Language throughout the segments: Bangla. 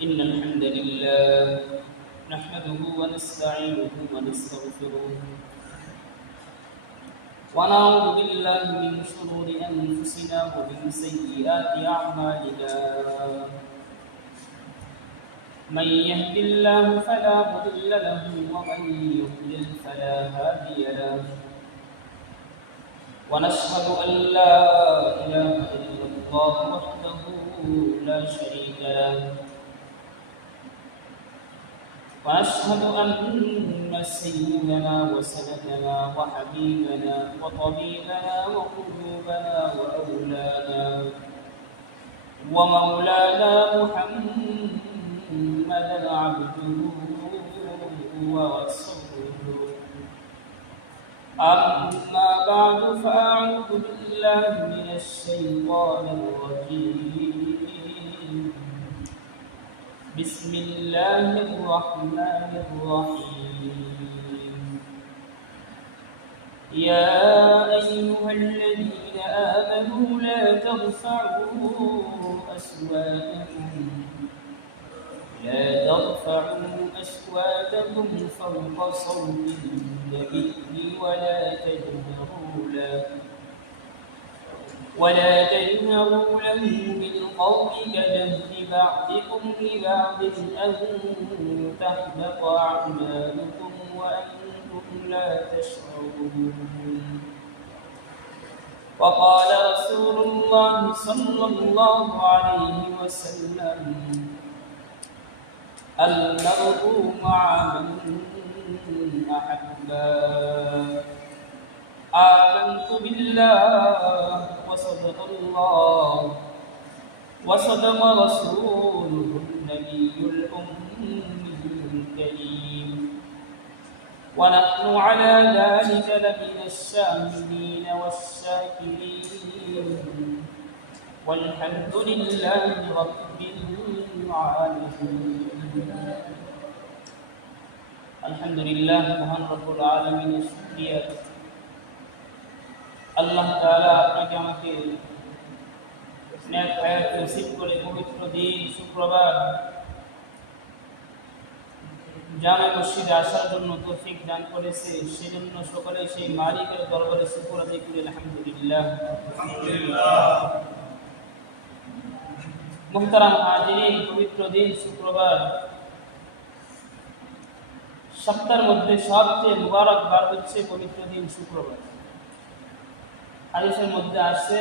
إن الحمد لله نحمده ونستعينه ونستغفره ونعوذ بالله من شرور أنفسنا ومن سيئات أعمالنا من يهد الله فلا مضل له ومن يضلل فلا هادي له ونشهد أن لا إله إلا الله وحده لا شريك له ونشهد أن سيدنا وسندنا وحبيبنا وطبيبنا وقلوبنا وأولانا ومولانا محمدا عبده ورسوله أما بعد فأعوذ بالله من الشيطان الرجيم بسم الله الرحمن الرحيم يا أيها الذين آمنوا لا ترفعوا أصواتكم فوق صوت النبي ولا تجهروا له بالقول كجهر بعضكم لبعض أن تحبط أعمالكم وأنتم لا تشعرون وقال رسول الله صلى الله عليه وسلم المرء مع من أحبه آمنت بالله وصدق الله وصدق رسوله النبي الأمي الكريم ونحن على ذلك لمن الشاهدين والشاكرين والحمد لله رب العالمين আলহামদুলিল্লাহ মহান রব্বুল আলামিনের শুকরিয়া আল্লাহ তাআলা আপনাকে আমাকে নেক হায়াত নসিব করে পবিত্র দিন শুক্রবার জামে মসজিদে আসার জন্য তৌফিক দান করেছে সেজন্য সকলে সেই মালিকের দরবারে শুকর আদায় করি আলহামদুলিল্লাহ মুহতারাম হাজিরিন পবিত্র দিন শুক্রবার সপ্তাহের মধ্যে সবচেয়ে মুবারক বার হচ্ছে পবিত্র দিন শুক্রবার হাদিসের মধ্যে আসছে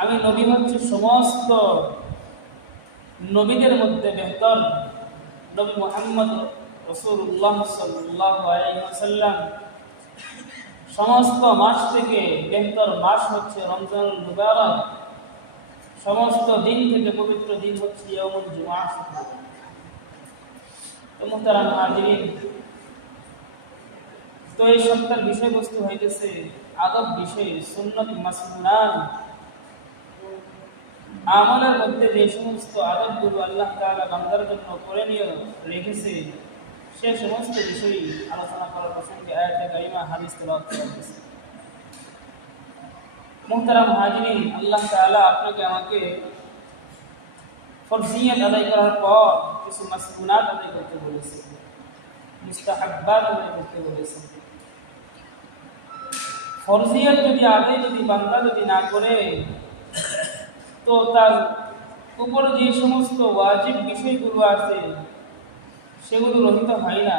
আমি নবী হচ্ছে সমস্ত নবীদের মধ্যে বেহতর নবী মুহাম্মদ রাসূলুল্লাহ সাল্লাল্লাহু আলাইহি ওয়াসাল্লাম সমস্ত মাস থেকে বেহতর মাস হচ্ছে রমজানুল মুবারক সমস্ত দিন থেকে পবিত্র দিন হচ্ছে ইয়াউমুল জুমআহ মুহতারাম হাজিরিন তো এই সপ্তাহের বিষয়বস্তু হইতেছে আদব বিষয় সুন্নত মাসনুনান আমলের মধ্যে যে সমস্ত আদবগুলো আল্লাহ তাআলা বান্দার জন্য করে নিয়ে রেখেছে সে সমস্ত বিষয় আলোচনা করার প্রসঙ্গে আয়াতে কারিমা হাদিস তেলাওয়াত করা হয়েছে মুহতারাম হাজিরিন আল্লাহ তাআলা আপনাকে আমাকে ফরজিয়াত আদায় করার পর কিছু মাসনুনাত আদায় করতে বলেছে মুস্তাহাব্বাত আদায় করতে বলেছে ফরজিয়াত যদি বান্দা না করে তো তার উপর যে সমস্ত ওয়াজিব বিষয়গুলো আছে সেগুলো রহিত হয় না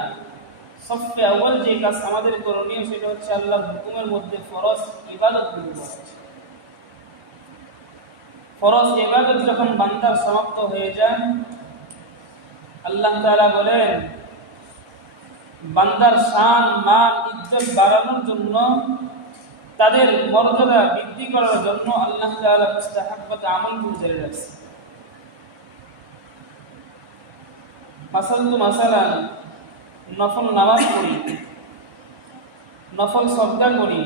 সবচেয়ে আউয়াল যে কাজ আমাদের করণীয় সেটা হচ্ছে আল্লাহর হুকুমের মধ্যে ফরজ ইবাদতগুলো করা ফরজ ইবাদত যখন বান্দার সমাপ্ত হয়ে যায় আল্লাহ তাআলা বলেন বান্দার শান মান ইজ্জত বাড়ানোর জন্য তাদের মর্যাদা বৃদ্ধি করার জন্য আল্লাহ তাআলা মুস্তাহাব্বাত আমলগুলো জারি রাখছে মাসালান নফল নামাজ পড়ি নফল সদকা করি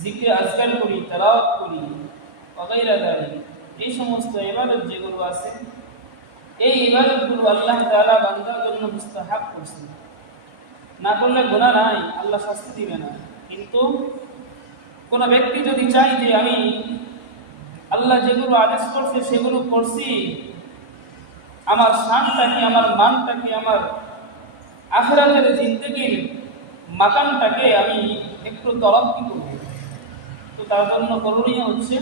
জিকির আজকার করি তেলাওয়াত করি ওয়াগাইরা যালিক এই সমস্ত ইবাদত যেগুলো আছে এই ইবাদতগুলো আল্লাহ তাআলা বান্দার জন্য মুস্তাহাব করেছেন না করলে গুনাহ নাই আল্লাহ শাস্তি দিবে না কিন্তু কোন ব্যক্তি যদি চায় যে আমি আল্লাহ যেগুলো আদেশ করছে সেগুলো করছি আমার শানটাকে, আমার মানটাকে, আমার আখিরাতের জিন্দেগির মাকামটাকে আমি একটু তরক্কি করব। তো তার জন্য করণীয় হচ্ছে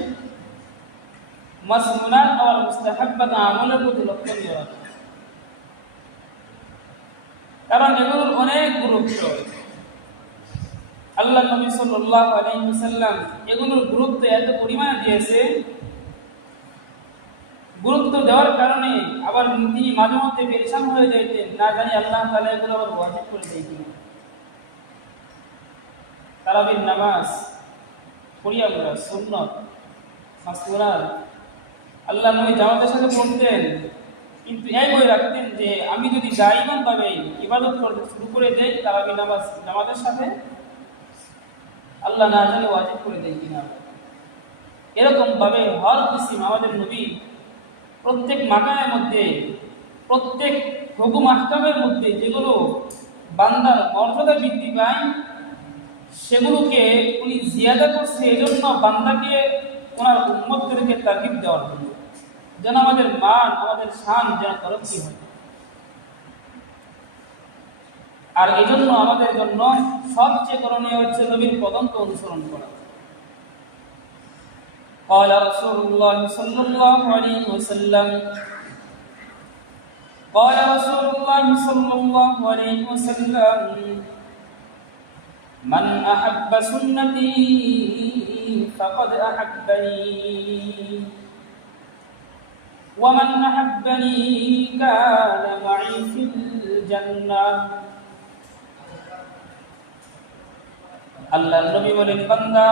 মাসনুনাত আর মুস্তাহাব্বাত আমলের প্রতি লক্ষ্য দেওয়া, কারণ এগুলোর অনেক গুরুত্ব। আল্লাহ নবী সাল্লাল্লাহু আলাইহি ওয়াসাল্লাম এগুলোর গুরুত্ব এত পরিমাণে দিয়েছে, গুরুত্ব দেওয়ার কারণে আবার তিনি মাঝে মধ্যে পেরেশান হয়ে যাইতেন, না জানি আল্লাহ তাআলা এগুলো আবার ওয়াজিব করে দেয় কিনা। তারাবির নামাজ পড়ি আমরা, সুন্নাত মাসনুনাত আল্লাহ নবী জামাতের সাথে পড়তেন, কিন্তু এই বই রাখতেন যে আমি যদি দায়িমান ভাবে ইবাদত করতে শুরু করে দেই তারাবি নামাজ জামাতের সাথে, আল্লাহ না জানে ওয়াজিব করে দেয় কিনা। এরকম ভাবে হর কিসিম আমাদের নবী প্রত্যেক মাকামের মধ্যে, প্রত্যেক হুকুম আহকামের মধ্যে যেগুলো বান্দার মর্যাদা বৃদ্ধি পায় সেগুলোকে উনি জিয়াদা করছে, এজন্য বান্দাকে ওনার উম্মতদেরকে তাগিদ দেওয়ার জন্য, যেন আমাদের মান, আমাদের শান যেন তরক্কি হয়। আর এই জন্য আমাদের জন্য সবচেয়ে করণীয় হচ্ছে নবীর পদঙ্ক অনুসরণ করা। قال رسول الله صلى الله عليه وسلم قال رسول الله صلى الله عليه وسلم من أحب سنتي فقد أحبني ومن أحبني كان معي في الجنة আল্লাহ নবী বলেন, বান্দা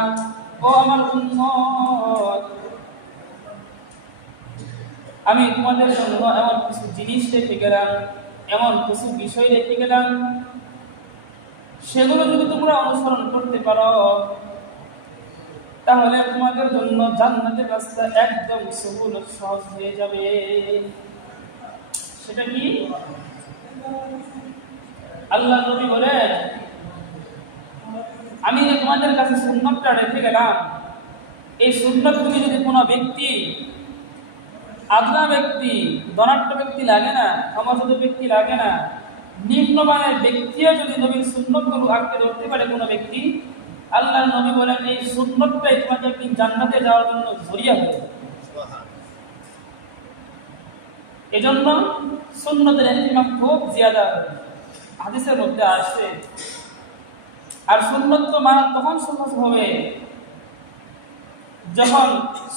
ও আমার উম্মত, আমি তোমাদের জন্য এমন কিছু জিনিস রেখে গেলাম, এমন কিছু বিষয় রেখে গেলাম, সেগুলো যদি তোমরা অনুসরণ করতে পারো তাহলে তোমাদের জন্য জান্নাতের রাস্তা একদম সহজ সহজ হয়ে যাবে। সেটা কি? আল্লাহ নবী বলেন, আমি যে তোমাদের কাছে সুন্নতটা রেখে গেলাম, এই সুন্নতগুলি যদি কোনো ব্যক্তি, আদনা ব্যক্তি, ধনাঢ্য ব্যক্তি লাগে না, সমাজত ব্যক্তি লাগে না, নিম্নমানের ব্যক্তিও যদি নবীর সুন্নতগুলো আঁকড়ে ধরতে পারে কোনো ব্যক্তি, আল্লাহ নবী বলেন এই সুন্নতটাই তোমাদের জান্নাতে যাওয়ার জন্য জরিয়া হয়ে যাবে। এজন্য সুন্নতের ইহতিমাম খুব জিয়াদা হাদিসের মধ্যে আসে। আর সুন্নত তো মানা তখন সহজ হবে যখন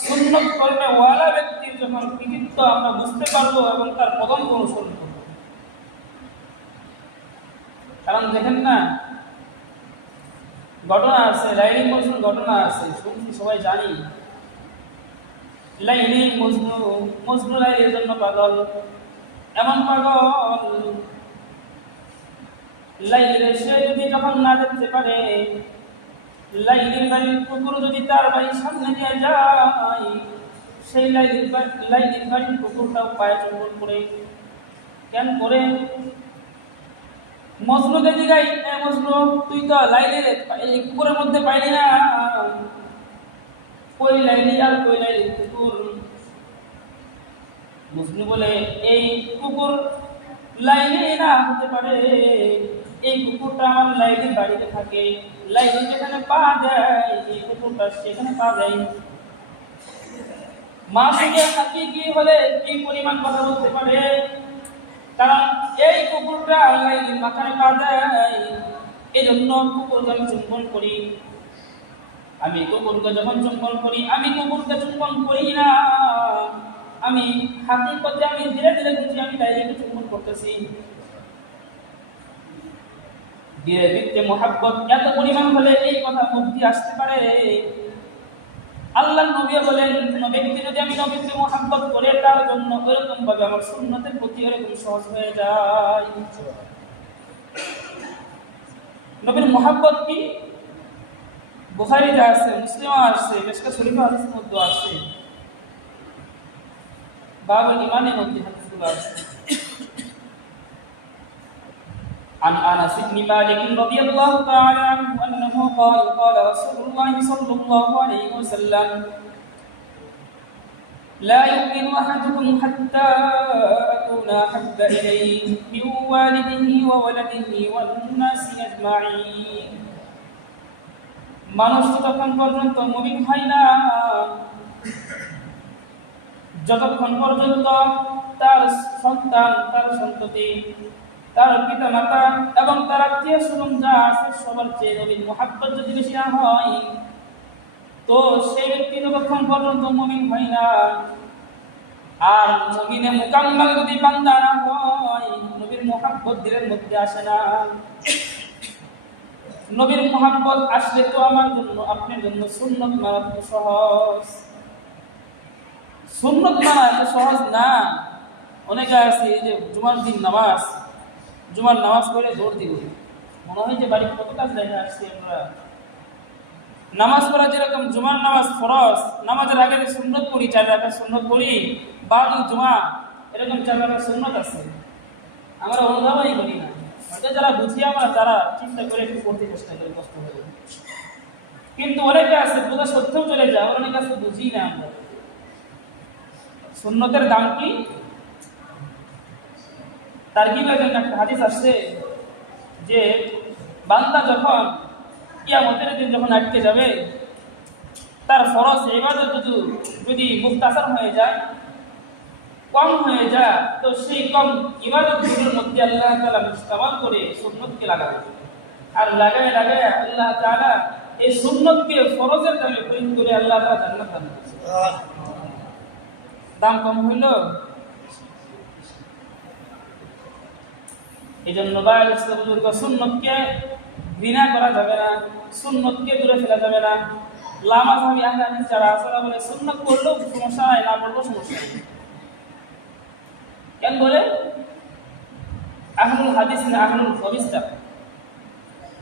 সুন্নত করবে ওয়ালা ব্যক্তির যখন কৃতিত্ব আমরা বুঝতে পারবো এবং তার পদম অনুসরণ করব। কারণ দেখেন না, ঘটনা আছে, লাইলি মজনুর ঘটনা আছে, শুনছি সবাই জানি। লাইলি মজনু, মজনু লাইলির জন্য পাগল, এমন পাগল লাইলির সে যদি যখন না দেখতে পারে, লাইলির বাড়ির কুকুর যদি তার বাড়ির সামনে দিয়ে যায়, সেই লাইলির বাড়ির কুকুরটাও পায়ে চুম্বন করে। কেন করে? মজনুকে জিগাই, মজনু তুই তো লাইলির এই কুকুরের মধ্যে পাইলি না, কই লাইলি আর কই লাইলির কুকুর? মজনু বলে, এই কুকুর লাইলি না হতে পারে, এই কুকুরটা আমার লাইলির বাড়িতে থাকে, লাইলি যেখানে পা যায় এই কুকুরটা সেখানে পা যায়। মাসুকে হাকিকি হলে কি পরিমাণ কথা বলতে পারে, কারণ এই কুকুরটা লাইলির মাথায় পা দেয়, এই জন্য কুকুরকে আমি চুম্বন করি। আমি কুকুরকে যখন চুম্বন করি, আমি কুকুরকে চুম্বন করি না, আমি হাকিকতে আমি ধীরে ধীরে বুঝি আমি লাইলিকে চুম্বন করতেছি। ধীরে ধীরে মোহাব্বত এত পরিমাণ হলে এই কথা বুদ্ধি আসতে পারে। আল্লাহ নবী বলেন, কোন ব্যক্তি যদি আমি নবীকে মোহাব্বত করে তার জন্য এরকম ভাবে আমার সুন্নতের প্রতি এরকম সহজ হয়ে যায়। নবীর মোহাব্বত কি? বুখারীতে আছে, মুসলিমে আছে, মিশকাত শরীফে হাদিসের মধ্যে আছে, বাবুল ঈমানের মধ্যে হাদিসগুলো আছে। عن أنس بن مالك رضي الله تعالى عنه أنه قال قال رسول الله صلى الله عليه وسلم لا يؤمن أحدكم حتى يكون أحب إليه من والده وولده والناس أجمعين মানুষ যতক্ষণ পর্যন্ত মুমিন হয় না যতক্ষণ পর্যন্ত তার সন্তান তার সন্ততি তার পিতা মাতা এবং তার আত্মীয় স্বজন যা আছে সবার চেয়ে নবীর মুহাব্বত যদি বেশি না হয় তো সেই ব্যক্তি যতক্ষণ পর্যন্ত মুমিন হয় না আর মুমিনে মুকাম্মাল যদি বান্দা না হয় নবীর মুহাব্বত দিলের মধ্যে আসে না নবীর মুহাব্বত আসলে তো আমার জন্য আপনার জন্য সুন্নাত মানা তো সহজ সুন্নাত মানা এত সহজ না অনেকে আছে এই যে জুমার দিন নামাজ জুমার নামাজ পড়ে দৌড় দিব মনে হয় যে বাড়ির কত কাজ দেখে আসছি আমরা নামাজ পড়া যেরকম জুমার নামাজ ফরজ নামাজের আগে সুন্নত পড়ি 4 রাকাত সুন্নত পড়ি বাদুল জুমা এরকম 4 রাকাত সুন্নত আছে আমরা অনুধাবনই করি না হয়তো যারা বুঝি আমরা তারা চিন্তা করে একটু পড়তে চেষ্টা করি কষ্ট করে কিন্তু অনেকে আছে বোঝা সত্যিও চলে যায় অনেকে আছে বুঝি না আমরা সুন্নতের দাম কি তার কি একটা হাদিস আসছে যে বান্দা যখন কিয়ামতের দিন যখন আটকে যাবে তার ফরজ ইবাদত যদি মুখতাসার হয়ে যায় কম হয়ে যায় তো সেই কম ইবাদতগুলোর মধ্যে আল্লাহ তাআলা ইস্তেমাল করে সুন্নতকে লাগাবে আর লাগায় লাগায় আল্লাহ তাআলা এই সুন্নতকে ফরজের দামে পরিণত করে আল্লাহ তাআলা জান্নাত দান করবে দাম কম হইল এইজন্য বাইরে বুজুর্গ সুন্নতকে ঘৃণা করা যাবে না সুন্নতকে দূরে ফেলা যাবে না লামা সাহাবী আহলে হাদিস যারা আছে তারা বলে সুন্নাত পড়লেও সমস্যা নাই না পড়লেও সমস্যা নাই কেন বলে আহলুল হাদিস না আহলুল হাদিসটা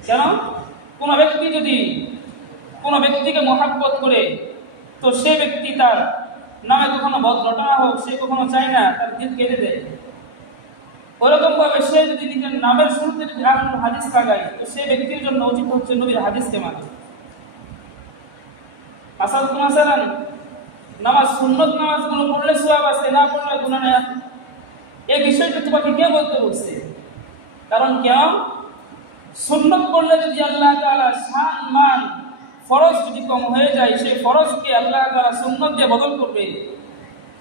কেন কোন ব্যক্তি যদি কোন ব্যক্তিকে মহব্বত করে তো সেই ব্যক্তি তার নামে কখনো বদ ঘটনা হোক সে কখনো চায় না তার দিল কেটে দেয় ওরকম ভাবে সে যদি নিজের নামের শুরুতে যদি আহলুল হাদিস লাগায় তো সেই ব্যক্তির জন্য উচিত হচ্ছে নবীর হাদিসকে মানা আসাল মাসালান নামাজ সুন্নত নামাজগুলো পড়লে সওয়াব আছে না পড়লে গুনাহ নেই এই বিষয়টা তোমাকে কে বলতে বলছে কারণ কেন সুন্নত পড়লে যদি আল্লাহ তাআলা শান মান ফরজ যদি কম হয়ে যায় সেই ফরজকে আল্লাহ তাআলা সুন্নত দিয়ে বদল করবে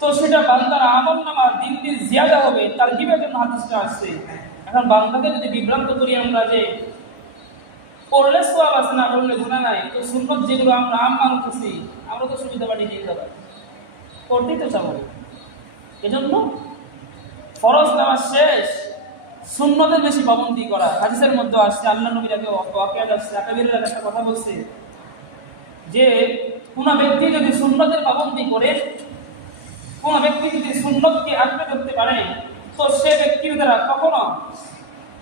তো সেটা বান্দার আমলনামা দিন দিন জিয়াদা হবে তার কিভাবে জন্য হাদিসটা আসছে এখন বান্দাকে যদি বিভ্রান্ত করি আমরা যে পড়লে সওয়াব আছে না পড়লে গুনাহ নাই তো সুন্নত যেগুলো আমরা আম মানতেছি আমরা তো সুবিধা বাড়ি দিয়ে দেব করতেই তো চাবো এজন্য ফরজ নামাজ শেষ সুন্নতের বেশি পাবন্দি করা হাদিসের মধ্যে আসছে আল্লাহ নবীর আগে ওয়াকিয়াত আসছে আকাবিরের একটা কথা বলছে যে কোন ব্যক্তি যদি সুন্নতের পাবন্দি করে কোন ব্যক্তি যদি সুন্নতকে আঁকড়ে ধরতে পারে তো সে ব্যক্তির দ্বারা কখনো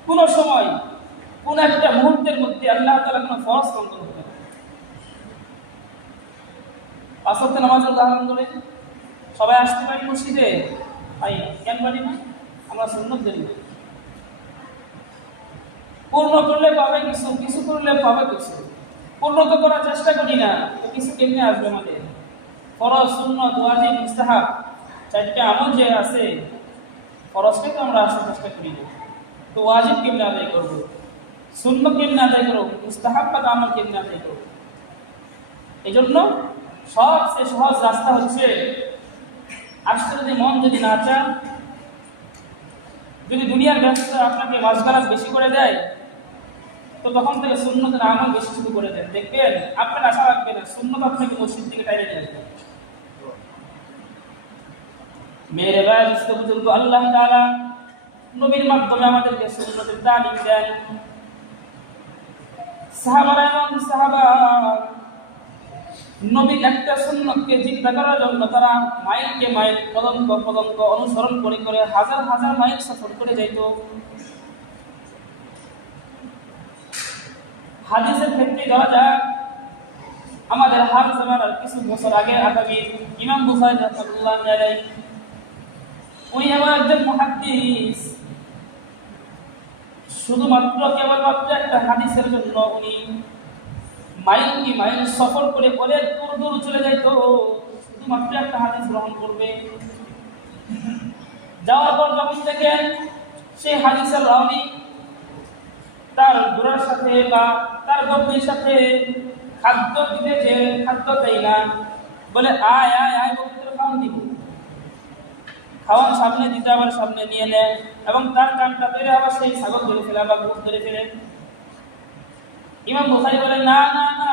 কোন সময় কোন একটা মুহূর্তের মধ্যে আল্লাহ তাআলা কোন ফরজ লঙ্ঘন করবে না আসর নামাজের উদাহরণ করে সবাই আসতে পারি মসজিদে তাই কেন পারি না আমরা সুন্নত জানি পূর্ণ করলে পাবে কিছু কিছু করলে পাবে কিছু পূর্ণ তো করার চেষ্টা করি না তো কিছু কেমনে আসবে আমাদের ফরজ সুন্নত ওয়াজিব মুস্তাহাব চারটি আমল যে আছে ফরজকে তো আমরা আসার চেষ্টা করি না তো ওয়াজিব কেমনে আদায় করবো সুন্নত কেমনে আদায় করবো মুস্তাহাব বা আমল কেমনে আদায় করবো এই জন্য সবচেয়ে সহজ রাস্তা হচ্ছে আসতে যদি মন যদি না চান যদি দুনিয়ার ব্যবসা আপনাকে মাসগালাত বেশি করে দেয় তো তখন থেকে সুন্নতের আমল বেশি শুরু করে দেন দেখবেন আপনার আশা রাখবে না সুন্নত আপনাকে মসজিদ থেকে টাইনে নিয়ে আসবে মেরে ভাই বুজুর্গ আল্লাহ তাআলা নবীর মাধ্যমে আমাদেরকে সুন্নতের তালিম দেন সাহাবা নবীর একটা সুন্নতকে জিজ্ঞাসা করার জন্য তারা মাইলকে মাইল পদঙ্ক পদঙ্ক অনুসরণ করে করে হাজার হাজার মাইল সফর করে যাইত হাদিসের ক্ষেত্রে ধরা যাক আমাদের হাল জামানার কিছু বছর আগে আগামী ইমাম বুখারী রাহিমাহুল্লাহ আলাইহি উনি এমন একজন মুহাদ্দিস শুধুমাত্র কেবলমাত্র একটা হাদিসের জন্য উনি মাইল কি মাইল সফর করে অনেক দূর দূর চলে যাইতো শুধুমাত্র একটা হাদিস গ্রহণ করবে যাওয়ার পর যখন দেখেন সেই হাদিসের রাবী তার ঘোড়ার সাথে বা তার গরুর সাথে খাদ্য দিতে যে খাদ্য দেয় না, বলে আয় আয় আয় বলতে খাওয়ান দিব, খাওয়ান সামনে দিতে আবার সামনে নিয়ে নেয় এবং তার কানটা ধরে আবার সেই ছাগল ধরে ফেলে আবার গরু ধরে ফেলে। ইমাম বুখারী বলে না না না,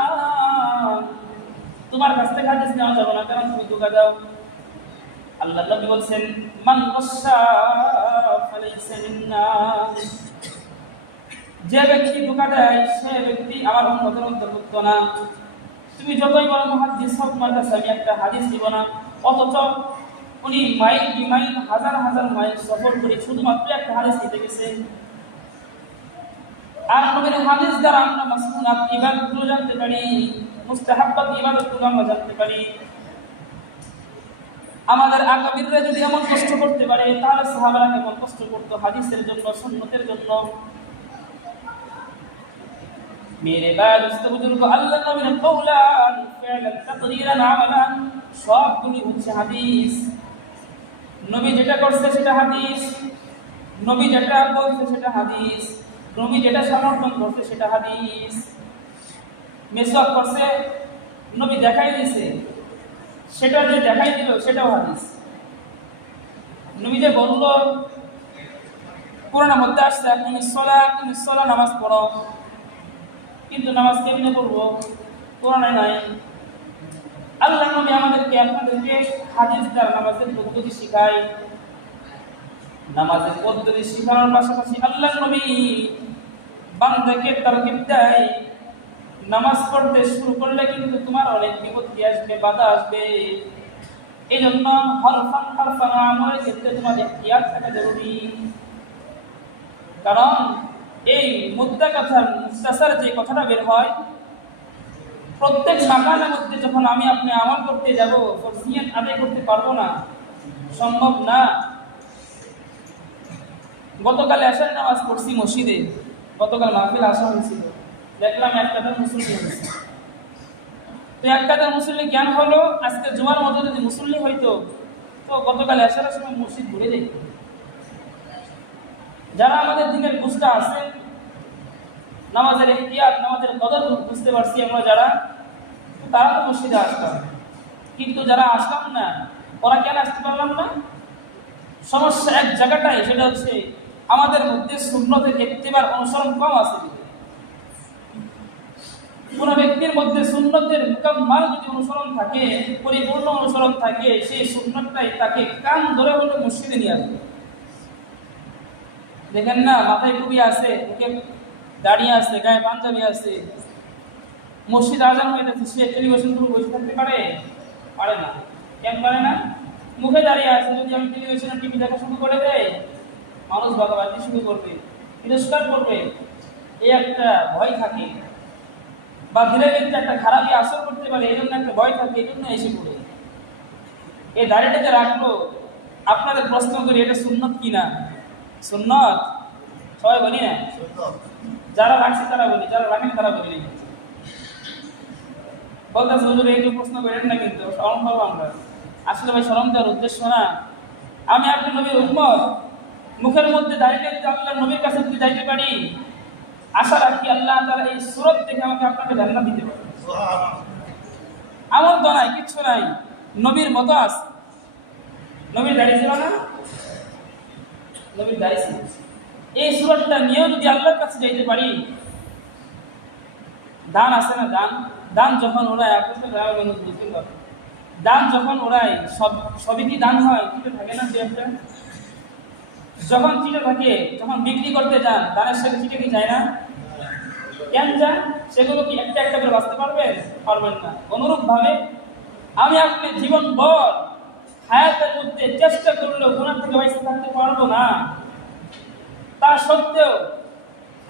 তোমার কাছ থেকে হাদিস নেওয়া যাবে না, কারণ তুমি ধোঁকা দাও। আল্লাহ নবী বলছেন মান গাশশা ফালাইসা মিন্না, যে ব্যক্তি ধোঁকা দেয় সে ব্যক্তি আমার উম্মতের অন্তর্ভুক্ত না। তুমি যতই বড় মুহাদ্দিস হও, তোমার কাছে আমি একটা হাদিস দিব না। অথচ উনি মাইল বিমাইল হাজার হাজার মাইল সফর করে শুধুমাত্র একটা হাদিস দিতে গেছে। আর নবীর হাদিস দ্বারা আমরা মাসনুনাত ইবাদতগুলো জানতে পারি, মুস্তাহাব্বাত ইবাদতগুলো আমরা জানতে পারি। আমাদের আকাবিররা যদি এমন কষ্ট করতে পারে, তাহলে সাহাবারা কেমন কষ্ট করতো হাদিসের জন্য, সুন্নতের জন্য। মেরে বাদস্ত বুজুর্গ, আল্লাহ নবীর কওলান ফি'লান তাকরীরান আমালান সবগুলি হচ্ছে হাদিস। নবী যেটা করছে সেটা হাদিস, নবী যেটা বলছে সেটা হাদিস, নবী যেটা সমর্থন করছে সেটা হাদিস। মেসওয়াক করছে, নবী দেখাই দিয়েছে, সেটা যে দেখাই দিল সেটাও হাদিস। নবী যে বলল কোরআনের মধ্যে আসছে তুমি সলা নামাজ পড়ো, কিন্তু নামাজ কেমনে পড়বো কোরআনে নাই। আল্লাহ নবী আমাদেরকে আপনাদেরকে হাদিস দ্বারা নামাজের পদ্ধতি শিখায়। নামাজের পদ্ধতি শেখানোর পাশাপাশি আল্লাহ নবী বান্দাকে তারগিব দেয়, নামাজ পড়তে শুরু করলে কিন্তু তোমার অনেক বিপত্তি আসবে, বাধা আসবে। এই জন্য হরফান হরফান আমলের ক্ষেত্রে তোমার ইহতিয়াত থাকা জরুরি। কারণ এই মুদ্রা কথার মুস্তাসার যে কথাটা বের হয়, প্রত্যেক মাকামের মধ্যে যখন আমি আপনি আমল করতে যাব, ফরজিয়াত আদায় করতে পারবো না, সম্ভব না। গতকাল এশার নামাজ পড়ছি মসজিদে, গতকাল মাহফিল আসা হয়েছিল, দেখলাম এক কাতার মুসল্লি হয়েছে। তো এক কাতার মুসল্লি জ্ঞান হলো, আজকে জুমার মধ্যে যদি মুসল্লি হইতো তো গতকাল এশারের সময় মসজিদ ঘুরে দেখত। যারা আমাদের দিনের বুঝটা আছে, নামাজের ইহতিয়াত, নামাজের কদর বুঝতে পারছি আমরা যারা, তারা তো মসজিদে আসলাম। কিন্তু যারা আসলাম না, ওরা কেন আসতে পারলাম না? সমস্যা এক জায়গাটাই, সেটা হচ্ছে আমাদের মধ্যে সুন্নতের ইত্তিবার অনুসরণ কম আছে। কোন ব্যক্তির মধ্যে সুন্নতের মুকাম্মাল যদি অনুসরণ থাকে, পরিপূর্ণ অনুসরণ থাকে, সেই সুন্নতটাই তাকে কান ধরে হলো মসজিদে নিয়ে আসবে। দেখেন না, মাথায় টুপি আছে, মুখে দাঁড়িয়ে আছে, গায়ে পাঞ্জাবি আছে, মসজিদ আজান হয়ে যাচ্ছে, সে টেলিভিশন পুরো বসে থাকতে পারে? পারে না। কেন পারে না? মুখে দাঁড়িয়ে আছে, যদি আমি টেলিভিশনে টিভি দেখা শুরু করে দেয়, মানুষ ভাগাভাগি শুরু করবে, তিরস্কার করবে, এই একটা ভয় থাকে। বা ধীরে ধীরে একটা খারাপই আসর করতে পারে, এই জন্য একটা ভয় থাকে, এই জন্য এসে পড়ে। এই দাঁড়িয়েটা যে রাখলো, আপনাদের প্রশ্ন করি, এটা সুন্নত কিনা? সুন্নত সবাই বলি না, যারা রাখছে তারা বলি, যারা রাখেনি তারা বলি। বলতেছে হুজুর এই যে প্রশ্ন করেন না, কিন্তু শরম পাবো আমরা। আসলে ভাই শরম দেওয়ার উদ্দেশ্য না। আমি আপনার নবীর উম্মত, মুখের মধ্যে দাঁড়িয়ে আল্লাহ নবীর কাছে যদি যাইতে পারি, আশা রাখি আল্লাহ তাআলা এই সূরত দেখে আমাকে আপনাকে জান্নাত দিতে পারে। আমল তো নাই, কিচ্ছু নাই, নবীর মতো আছে। নবীর দাঁড়িয়ে ছিল না, নবীর দাঁড়িয়ে ছিল। এই সূরতটা নিয়েও যদি আল্লাহর কাছে যাইতে পারি, দান আছে না, দান যখন ওরাই, আপনি তো গ্রামের মানুষ বুঝতে পারেন, দান যখন ওরাই সবই কি দান হয়? চিঠে থাকে না, একটা যখন চিঠে থাকে, যখন বিক্রি করতে যান, দানের সাথে চিঠে কি যায় না? কেন যান? সেগুলো কি একটা একটা করে বাঁচতে পারবেন না। অনুরূপ ভাবে আমি আপনি জীবন ভর হায়াতের মধ্যে চেষ্টা করলেও গুনাহ থেকে বাঁচতে থাকতে পারবো না। তা সত্ত্বেও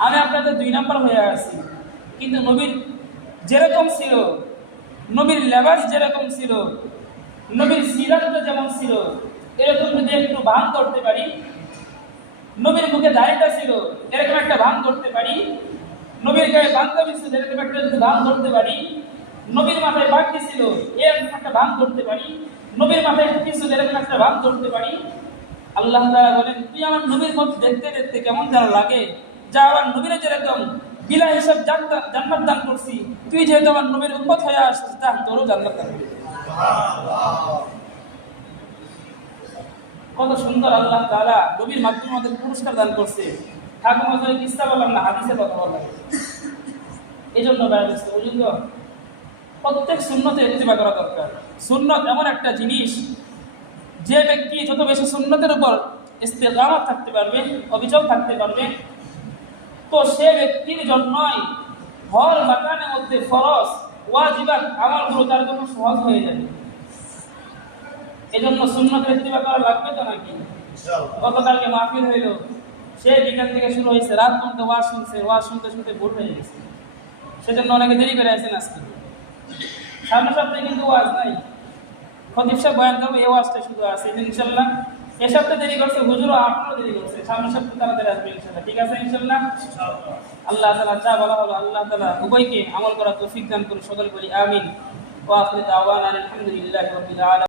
আমি আপনাদের 2 নাম্বার হয়ে আছি। কিন্তু নবীর যেরকম ছিল, নবীর লেবাস যেরকম ছিল, নবীর সিরাতটা যেমন ছিল, এরকম যদি একটু ভান করতে পারি, নবীর মুখে দাড়িটা ছিল, এরকম একটা ভান করতে পারি, নবীর গায়ে পাঞ্জাবি ছিল, এরকম একটা যদি ভান করতে পারি, নবীর মাথায় পাগড়ি ছিল, এরকম একটা ভান করতে পারি, নবীর মাথায় টুপি ছিল, এরকম একটা ভান করতে পারি, আল্লাহ তাআলা বলেন, তুই আমার নবীর মত দেখতে দেখতে কেমন যেন লাগে, যা আমার নবীরা যেরকম বিলা হিসাব জান্নাত দান করছি, তুই যেহেতু আমার নবীর উম্মত হয়ে আসছিস, তা তোরও জান্নাত দান করবি। কত সুন্দর আল্লাহ তাআলা নবীর মাধ্যমে আমাদের পুরস্কার দান করছে। ঠাকুর মশাই কিস্সা বললাম না, হাদিসে কথা বললাম। এই জন্য প্রত্যেক সুন্নতে ইত্তেবা করা দরকার। সুন্নত এমন একটা জিনিস, যে ব্যক্তি যত বেশি সুন্নতের উপর ইস্তেকামত থাকতে পারবে, অবিচল থাকতে পারবে, তো সে ব্যক্তির জন্যই হর মাকানের মধ্যে ফরজ ওয়াজিবাত আমলগুলো তার জন্য সহজ হয়ে যাবে। এই জন্য সুন্নতের ইত্তেবা করা লাগবে তো নাকি? গতকালকে মাহফিল হইল, সে বিকাল থেকে শুরু হয়েছে, রাত পর্যন্ত ওয়াজ শুনছে, ওয়াজ শুনতে শুনতে ভোর হয়ে গেছে, সেজন্য অনেকে দেরি করে আসেন। আজকে সামনের সপ্তাহে কিন্তু ওয়াজ নাই, খতিব সাহেব বয়ান করবে, এই ওয়াজটা শুধু আছে ইনশাল্লাহ। এ সপ্তাহে দেরি করছে, হুজুরও আপনারও দেরি করছে, সামনের সপ্তাহে তাড়াতাড়ি আসবে ইনশাল্লাহ। ঠিক আছে ইনশাল্লাহ। আল্লাহ তাআলা যা বলা হলো, আল্লাহ তাআলা উভয়কে আমল করার তৌফিক দান করুন। সকলে বলি আমিন। ওয়া আখিরু দাওয়ানা আলহামদুলিল্লাহি রাব্বিল আলামিন।